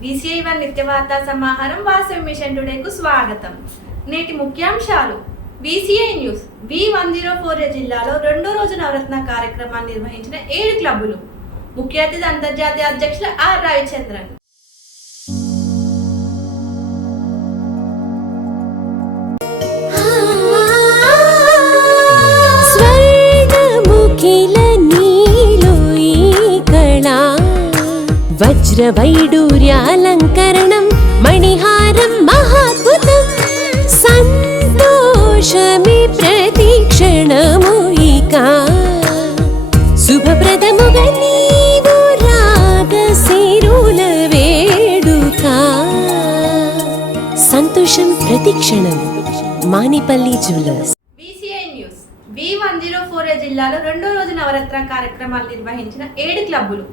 BCI one నిత్య వార్తా సమాహారం వాసవి మిషన్ టుడేకు స్వాగతం. నేటి ముఖ్యాంశాలు. BCI news. V one zero four జిల్లాలో రెండో రోజు నవరత్న కార్యక్రమాన్ని నిర్వహించిన ఏడు క్లబ్బులు. ముఖ్య అతిథి అంతర్జాతీయ అధ్యక్షులు ఆర్ రవిచంద్రన్ వజ్రవైడూర్యాలంకరణం మణిహారం మహాద్భుతం సంతోషమి ప్రతిక్షణము ఇక శుభప్రదముగా నీవు రాగశిరుల వేడుక సంతోషం ప్రతిక్షణం Manipalli jewellers BCI news B one zero four జిల్లాలో రెండో రోజు నవరత్న కార్యక్రమాలు నిర్వహించిన ఏడు క్లబ్బులు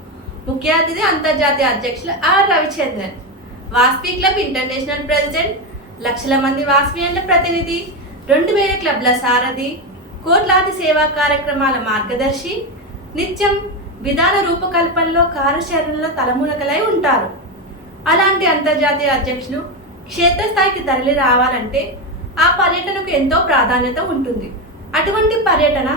ముఖ్య అతిథి అంతర్జాతీయ అధ్యక్షులు R Ravichandran. Vasavi club international president లక్షల మంది వాస్పియన్ల ప్రతినిధి రెండు వేల క్లబ్ల సారథి కోట్లాది సేవా కార్యక్రమాల మార్గదర్శి నిత్యం విధాన రూపకల్పనలో కార్యాచరణలో తలమునకలై ఉంటారు. అలాంటి అంతర్జాతీయ అధ్యక్షులు క్షేత్రస్థాయికి తరలి రావాలంటే ఆ పర్యటనకు ఎంతో ప్రాధాన్యత ఉంటుంది. అటువంటి పర్యటన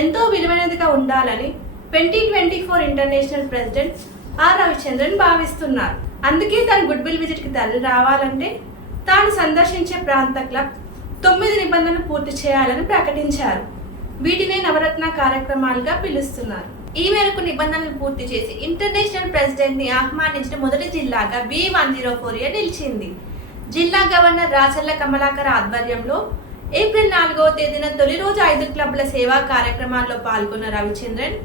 ఎంతో విలువైనదిగా ఉండాలని twenty twenty four international president R Ravichandran భావిస్తున్నారు. అందుకే తన గుడ్ విల్ విజిట్కి తరలి రావాలంటే తాను సందర్శించే ప్రాంత క్లబ్ తొమ్మిది నిబంధనలు పూర్తి చేయాలని ప్రకటించారు. వీటినే నవరత్న కార్యక్రమాలుగా పిలుస్తున్నారు. ఈ మేరకు నిబంధనలు పూర్తి చేసి ఇంటర్నేషనల్ ప్రెసిడెంట్ని ఆహ్వానించిన మొదటి జిల్లాగా బి వన్ జీరో ఫోర్ నిలిచింది. జిల్లా గవర్నర్ రాచల్ల కమలాకర్ ఆధ్వర్యంలో ఏప్రిల్ నాలుగవ తేదీన తొలి రోజు ఐదు క్లబ్ల సేవా కార్యక్రమాల్లో పాల్గొన్న రవిచంద్రన్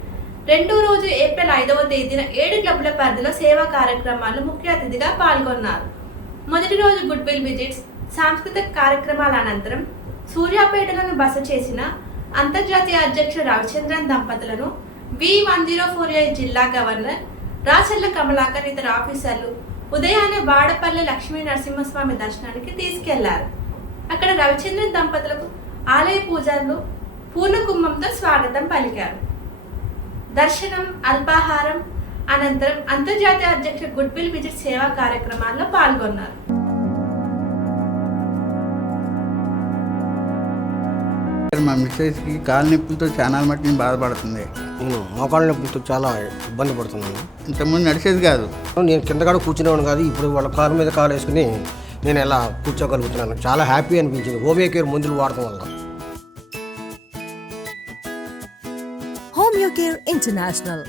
రెండో రోజు ఏప్రిల్ ఐదవ తేదీన ఏడు క్లబ్ల పరిధిలో సేవా కార్యక్రమాల్లో ముఖ్య అతిథిగా పాల్గొన్నారు. మొదటి రోజు గుడ్ విల్ విజిట్స్ సాంస్కృతిక కార్యక్రమాల అనంతరం సూర్యాపేటలను బస చేసిన అంతర్జాతీయ అధ్యక్షుడు రవిచంద్రన్ దంపతులను V one zero four eight జిల్లా గవర్నర్ రాచర్ల కమలాకర్ ఇతర ఆఫీసర్లు ఉదయాన్నే వాడపల్లి లక్ష్మీ నరసింహస్వామి దర్శనానికి తీసుకెళ్ళారు. అక్కడ రవిచంద్రన్ దంపతులకు ఆలయ పూజారులు పూర్ణకుంభంతో స్వాగతం పలికారు. దర్శనం అల్పాహారం అనంతరం అంతర్జాతీయ అధ్యక్షుడు గుడ్ విల్ విజిట్ సేవా కార్యక్రమాల్లో పాల్గొన్నారు. మా మిస్సెస్కి కాలు నొప్పులతో చాలా మట్టుకు బాధపడుతుంది. నేను మోకాళ్ళ నొప్పులతో చాలా ఇబ్బంది పడుతున్నాను. ఇంతకుముందు నడిచేది కాదు. నేను కింద కాడ కూర్చునేవాడు కాదు ఇప్పుడు వాళ్ళ కారు మీద కాలు వేసుకుని నేను ఎలా కూర్చోగలుగుతున్నాను. చాలా హ్యాపీ అనిపించింది. హోమియో కేర్ మందులు వాడటం వల్ల. ఇంటర్నేషనల్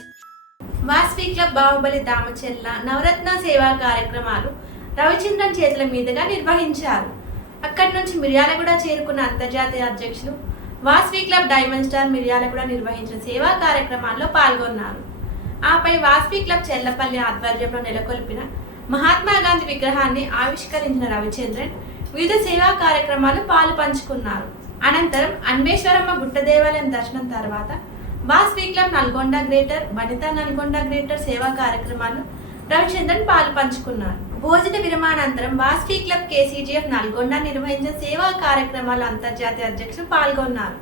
వాస్వి క్లబ్ బాహుబలి దామచెల్ల నవరత్న సేవా కార్యక్రమాలు రవిచంద్రన్ చేతుల మీదుగా నిర్వహించారు. అక్కడి నుంచి మిర్యాలగూడ చేరుకున్న అంతర్జాతీయ అధ్యక్షులు Vasavi club diamond star Miryalaguda నిర్వహించిన సేవా కార్యక్రమాల్లో పాల్గొన్నారు. ఆపై వాస్వి క్లబ్ చెల్లపల్లి ఆధ్వర్యంలో నెలకొల్పిన మహాత్మా గాంధీ విగ్రహాన్ని ఆవిష్కరించిన రవిచంద్రన్ వివిధ సేవా కార్యక్రమాలు పాలు పంచుకున్నారు. అనంతరం అన్వేశ్వరమ్మ గుట్ట దేవాలయం దర్శనం తర్వాత Vasavi club Nalgonda greater Vanita Nalgonda greater సేవా కార్యక్రమాలు రవిచంద్రన్ పాలు పంచుకున్నారు. భోజన విరమానంతరం వాస్వి క్లబ్ కేసీజీఎఫ్ నల్గొండ నిర్వహించిన సేవా కార్యక్రమాలు అంతర్జాతీయ అధ్యక్షులు పాల్గొన్నారు.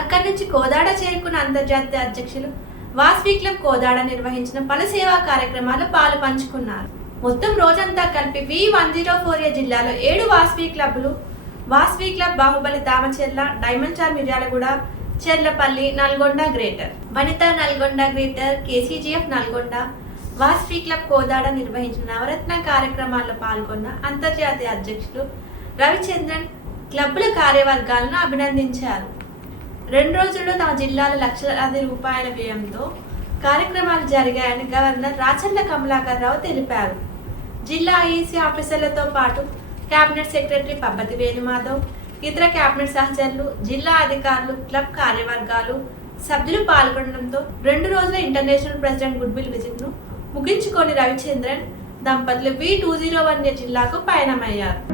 అక్కడి నుంచి కోదాడ చేరుకున్న అంతర్జాతీయ అధ్యక్షులు వాస్వి క్లబ్ కోదాడ నిర్వహించిన పలు సేవా కార్యక్రమాలు పాలు పంచుకున్నారు. మొత్తం రోజంతా కలిపి V one zero four A జిల్లాలో ఏడు వాస్వి క్లబ్లు వాస్వి క్లబ్ బాహుబలి దామచెర్ల డైమండ్ చార్ Miryalaguda Cherlapalli Nalgonda greater. Vanita Nalgonda greater KCGF Nalgonda Vasavi club Kodad నిర్వహించిన నవరత్న కార్యక్రమాల్లో పాల్గొన్న అంతర్జాతీయ అధ్యక్షులు రవిచంద్రన్ క్లబ్బుల కార్యవర్గాలను అభినందించారు. రెండు రోజుల్లో తమ జిల్లాలో లక్షలాది రూపాయల వ్యయంతో కార్యక్రమాలు జరిగాయని గవర్నర్ రాచర్ల కమలాకర్ రావు తెలిపారు. జిల్లా ఐఏసీ ఆఫీసర్లతో పాటు కేబినెట్ సెక్రటరీ పబ్బతి వేణుమాధవ్ ఇతర క్యాబినెట్ సహచరులు జిల్లా అధికారులు క్లబ్ కార్యవర్గాలు సభ్యులు పాల్గొనడంతో రెండు రోజుల ఇంటర్నేషనల్ ప్రెసిడెంట్ గుడ్ విల్ విజిట్ను ముగించుకొని రవిచంద్రన్ దంపతులు వి టూ జీరో వన్ జిల్లాకు పయనమయ్యారు.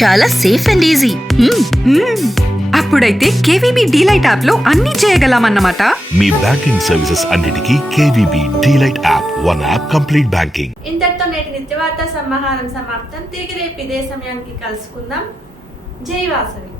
చాలా సేఫ్ అండ్ ఈజీ. అప్పుడైతే కేవీబీ డీలైట్ యాప్లో అన్ని చేయగలమన్నమాట. మీ బ్యాంకింగ్ సర్వీసెస్ అన్నిటికీ KVB delight app one app complete banking ఇంతటితో నేటి నిత్యవార్త సమాహారం సమాప్తం. తిరిగి రేపు ఇదే సమయానికి కలుసుకుందాం. జై వాసవి.